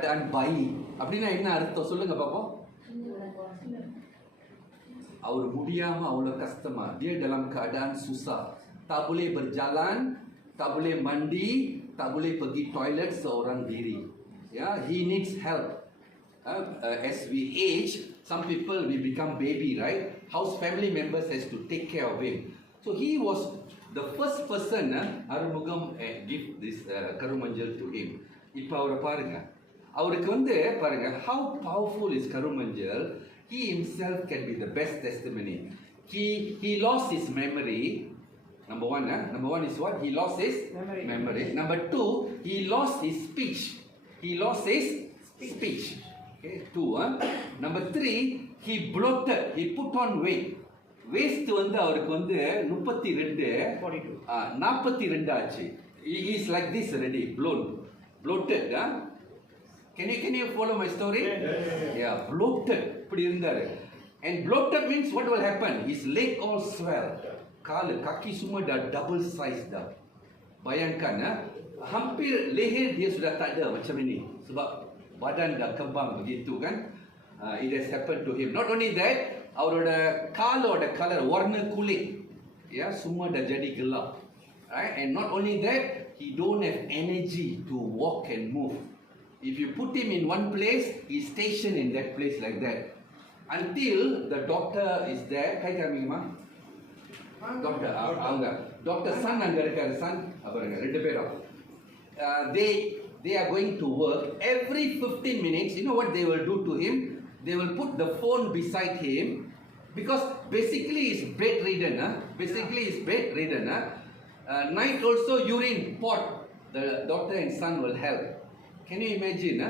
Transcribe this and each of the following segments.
and bayi அப்படின்னா என்ன அர்த்தம் சொல்லுங்க பாப்போம். அவர் முடியாம அவ்வளவு கஷ்டமா, dia dalam keadaan susah, tak boleh berjalan, tak boleh mandi, tak boleh pergi toilet seorang diri. Yeah, he needs help. As we age, some people we become baby, right? House family members has to take care of him. So he was the first person Arumugam give this Karumanjal to him. இப்ப அவரை பாருங்க, அவருக்கு பாருங்க, how powerful is Karumanjal. He himself can be the best testimony. He lost his memory. Number one is what? He lost his memory. Number two, he lost his speech. He lost his speech. Okay, two. Number three, he bloated. He put on weight. Waist அவருக்கு 42 ஆச்சு. He is like this already, bloated. Can you follow my story? Yeah, bloated. இப்படி இருந்தாரு. And bloated means what will happen? His leg all swell. Kaki semua dah double size dah. Bayangkan, hampir leher dia sudah tak ada macam ini. Sebab badan dah kembang begitu kan. It has happened to him. Not only that, அவரோட காலோட colour வர்ண குளிர் semua dah jadi gelap. Right? And not only that, he don't have energy to walk and move. If you put him in one place, he's stationed in that place like that. Until the doctor is there. Kai kamingma? Doctor Sun அங்க இருக்காரு. Sun பாருங்க ரெண்டு பேரும். They are going to work every 15 minutes. You know what they will do to him? They will put the phone beside him because basically he's bedridden. Night also urine pot. The doctor and son will help. Can you imagine?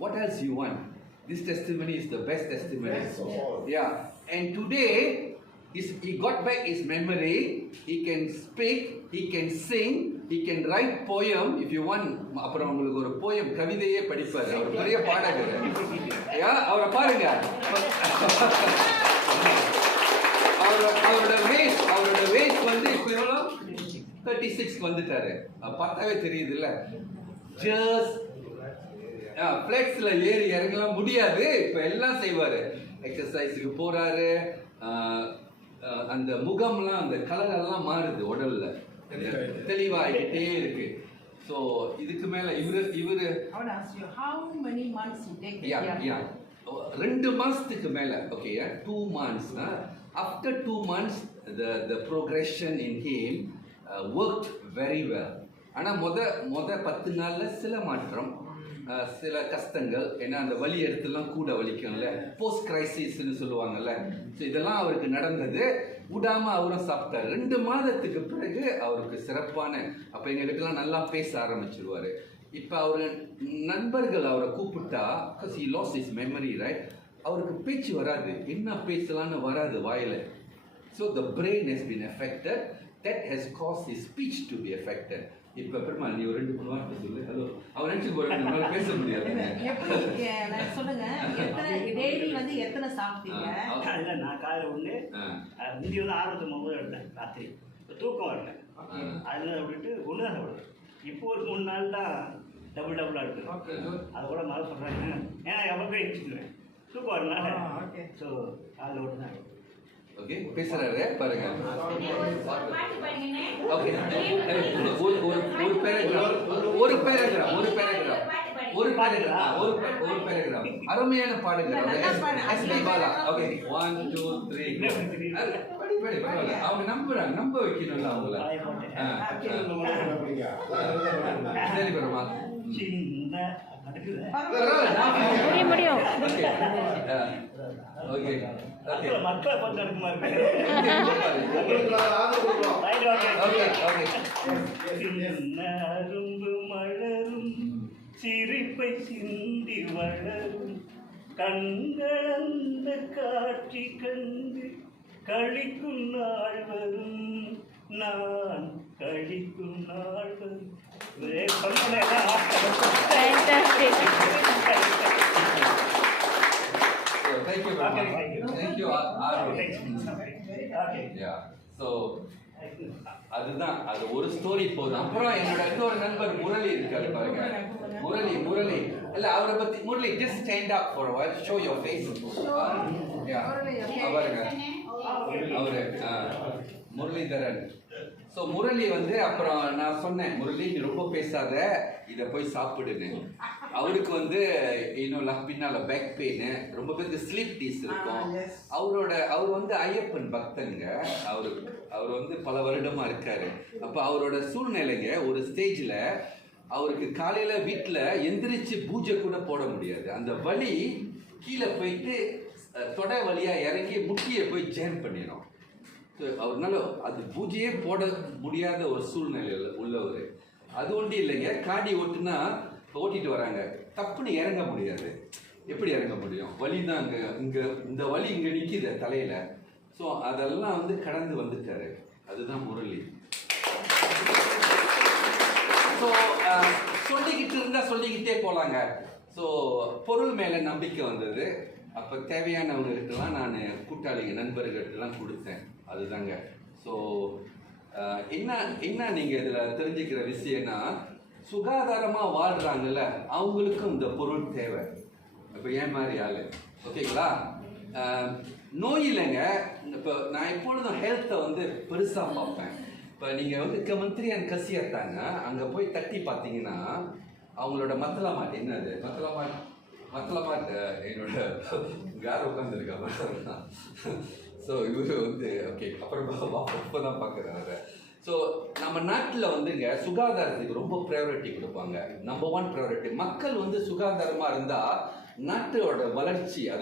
What else you want? This testimony is the best testimony. Yes. Yeah. And today he got back his memory. He can speak. He can sing. He can write poem. If you want, அப்புறம் உங்களுக்கு ஒரு poem கவிதையே படிப்பார். அவர் பெரிய பாடகர். அவரை பாருங்க. அவரோட weight இப்போ எவ்வளோ 36 வந்துட்டாரு. பார்த்தாவே தெரியுது இல்ல. Just ஃப்ளெக்ஸ்ல ஏறி இறங்கலாம் முடியாது. இப்ப எல்லாம் செய்வாரு. எக்ஸசைஸுக்கு போறாரு. அந்த முகம்லாம் அந்த கலர் எல்லாம் மாறுது, உடல்ல தெளிவாகிட்டே இருக்கு. ஸோ இதுக்கு மேல இவரு how many months you take? 2 மாசத்துக்கு மேல. Okay, 2 months. After 2 months, the progression in him worked very well. ஆனா முத 10 நாள்ல சில மாற்றம், சில கஷ்டங்கள். ஏன்னா அந்த வலி எடுத்துலாம் கூட வலிக்கும்ல, போஸ்ட் கிரைசிஸ்ன்னு சொல்லுவாங்கல்ல. ஸோ இதெல்லாம் அவருக்கு நடந்தது. விடாம அவரும் சாப்பிட்டாரு. 2 மாதத்துக்கு பிறகு அவருக்கு சிறப்பான, அப்ப எங்ககிட்டலாம் நல்லா பேச ஆரம்பிச்சிருவாரு. இப்ப அவரு நண்பர்கள் அவரை கூப்பிட்டா, because he lost his memory, right? அவருக்கு பேச்சு வராது, என்ன பேசலான்னு வராது வாயில. So the brain has been affected. That has caused his speech to be affected. இப்ப பெருமா நீ ஒரு 2-3 வார்த்தை சொல்லு. ஹலோ, அவர் நினைச்சு போறாங்க, நம்மளால பேச முடியாது. சொல்லுங்க, டெய்லி எத்தனை சாப்பிட்டீங்க? இல்ல, நான் காலையில ஒண்ணு முந்தி 6:39 எடுத்தேன் ராத்திரி. தூக்கம் வரல, அதனால விட்டுட்டு ஒன்று தான் சாப்பிடுவேன். இப்போ ஒரு 3 நாள் தான் டபுளா இருக்கு. அது கூட மழை சொல்றாங்க, ஏன்னா எவ்வளோ எழுச்சிடுவேன் தூக்கம் வரனால. ஸோ அதில் ஒன்று தான். ஓகே, பேசுறாரு பாருங்க. ஓகே, ஒரு பேராகிராஃப் அருமையான பாடுகிறார் எஸ்பி பாலா. ஓகே, 1 2 3 அவங்க நம்ப வைக்கணும்ல அவங்கள. சரி பெருமா, முடியும். ஓகே, மக்களை பங்கெடுக்குமா அரும்பு மலரும் சிரிப்பை சிந்தி வளரும் கண்கள் அந்த காட்சி கண்டு கழிக்கும் நாள் வரும், நான் கழிக்கும் நாள் வரும். Thank you very much. Thank you, Aaron. Yeah. So அதுதான், அது ஒரு ஸ்டோரி போதும். அப்புறம் என்னோட இன்னொரு நண்பர் முரளி இருக்காரு பாருங்க. முரளி இல்ல அவரை பத்தி Murali just stand up for a while, show your face. Yeah. அவருங்க அவரு முரளிதரன். ஸோ முரளி வந்து அப்புறம் நான் சொன்னேன், முரளி நீ ரொம்ப பேசாத, இதை போய் சாப்பிடுன்னு. அவருக்கு வந்து இன்னும் பின்னால பேக் பெயின், ரொம்ப பேருக்கு ஸ்லீப் டீஸ் இருக்கும். அவர் வந்து ஐயப்பன் பக்தனுங்க. அவர் வந்து பல வருடமா இருக்காரு. அப்ப அவரோட சூழ்நிலைங்க ஒரு ஸ்டேஜ்ல அவருக்கு காலையில வீட்டுல எந்திரிச்சு பூஜை கூட போட முடியாது. அந்த வலி கீழே போயிட்டு தொடை வழியா இறங்கி முட்டியை போய் ஜாம் பண்ணிடும். அவர்னால அது பூஜையே போட முடியாத ஒரு சூழ்நிலையில் உள்ளவர். அது ஒன்றும் இல்லைங்க, காடி ஓட்டிட்டு வராங்க, தப்புன்னு இறங்க முடியாது. எப்படி இறங்க முடியும்? வலி தான் இங்கே இந்த வலி இங்கே நிற்கிது தலையில். ஸோ அதெல்லாம் வந்து கடந்து வந்துட்டாரு. அதுதான் முரளி. ஸோ சொல்லிக்கிட்டு இருந்தால் சொல்லிக்கிட்டே போகலாங்க. ஸோ பொருள் மேலே நம்பிக்கை வந்தது. அப்போ தேவையானவங்ககிட்டலாம் நான் கூட்டாளிங்க நண்பர்கள்ட்டெல்லாம் கொடுத்தேன். அதுதாங்க. ஸோ என்ன நீங்கள் இதில் தெரிஞ்சுக்கிற விஷயம்னா, சுகாதாரமாக வாழ்கிறாங்கல்ல அவங்களுக்கும் இந்த பொருள் தேவை. இப்போ ஏன் மாதிரி ஆள் ஓகேங்களா? நோய் இல்லைங்க. இப்போ நான் எப்பொழுதும் ஹெல்த்தை வந்து பெருசாக பார்ப்பேன். இப்போ நீங்கள் வந்து கமந்திரியன் கசியத்தாங்க அங்கே போய் தட்டி பார்த்தீங்கன்னா அவங்களோட மத்தளமாட்டு என்னது மத்தளமாட்டு என்னோட யார் உட்காந்துருக்கா. ஸோ இவர் வந்து ஓகே அப்புறம் இப்போ தான் பார்க்குறாரு. ஸோ நம்ம நாட்டில் வந்துங்க சுகாதாரத்துக்கு ரொம்ப ப்ரையாரிட்டி கொடுப்பாங்க. Number 1 priority. மக்கள் வந்து சுகாதாரமாக இருந்தால் நாட்டோட வளர்ச்சி, அதை